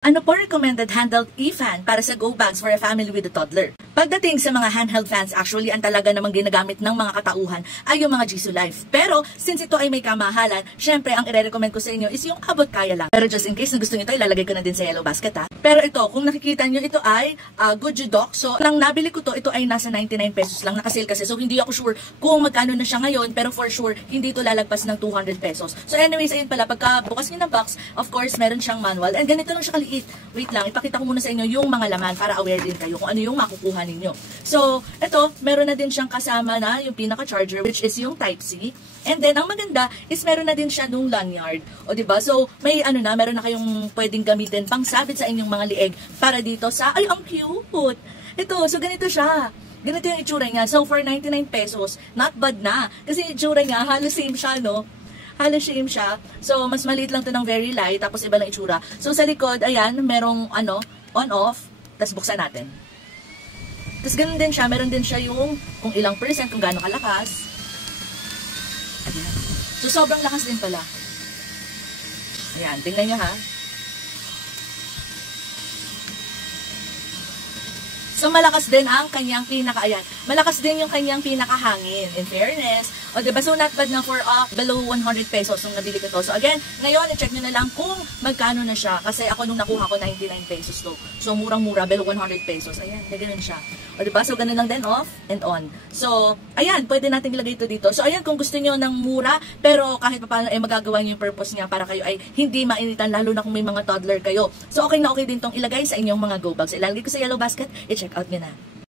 Ano po recommended handheld e-fan para sa go bags for a family with a toddler? Pagdating sa mga handheld fans, actually, ang talaga namang ginagamit ng mga katauhan ay yung mga Jisoo Life. Pero, since ito ay may kamahalan, syempre, ang i-recommend ko sa inyo is yung abot kaya lang. Pero just in case na gusto nyo ito, ilalagay ko na din sa yellow basket ha. Pero ito, kung nakikita nyo, ito ay Goju Dock. So, nang nabili ko to, ito ay nasa 99 pesos lang, nakasale kasi. So, hindi ako sure kung magkano na siya ngayon, pero for sure, hindi ito lalagpas ng 200 pesos. So, anyways, ayun pala, pagka bukas nyo ng box, of course, meron siyang manual. And ganito lang siya kaliit. Wait lang, ipakita ko muna sa inyo yung mga laman para aware din kayo kung ano yung makukuha ninyo. So, ito, meron na din siyang kasama na yung pinaka-charger, which is yung Type-C. And then, ang maganda is meron na din siya nung lanyard. O, diba? So, may ano na, meron na kayong pwedeng gamitin pang sabit sa inyong mga lieg para dito sa, ay, ang cute! Ito, so ganito siya. Ganito yung itsura niya. So, for 99 pesos, not bad na. Kasi yung itsura niya, halos same siya, no? Halos same siya. So, mas maliit lang to ng very light, tapos iba lang itsura. So, sa likod, ayan, merong, on-off, tapos buksan natin. Tapos, ganun din siya. Meron din siya yung kung ilang percent, kung gaano kalakas. Ayan. So, sobrang lakas din pala. Ayan, tingnan nyo ha. So, malakas din ang kanyang pinaka-ayan. Malakas din yung kanyang pinaka-hangin. In fairness. O, diba? So, not bad na for below 100 pesos nung nabili ko to. So, again, ngayon, i-check nyo na lang kung magkano na siya. Kasi ako nung nakuha ko, 99 pesos to. So, murang-mura, below 100 pesos. Ayan, ganun siya. O, diba? So, ganun lang din, off and on. So, ayan, pwede natin ilagay ito dito. So, ayan, kung gusto nyo ng mura, pero kahit pa paano, magagawa nyo yung purpose niya para kayo ay hindi mainitan, lalo na kung may mga toddler kayo. So, okay na okay din tong ilagay sa inyong mga go bags. Ilalagay ko sa yellow basket, i-check out nyo na.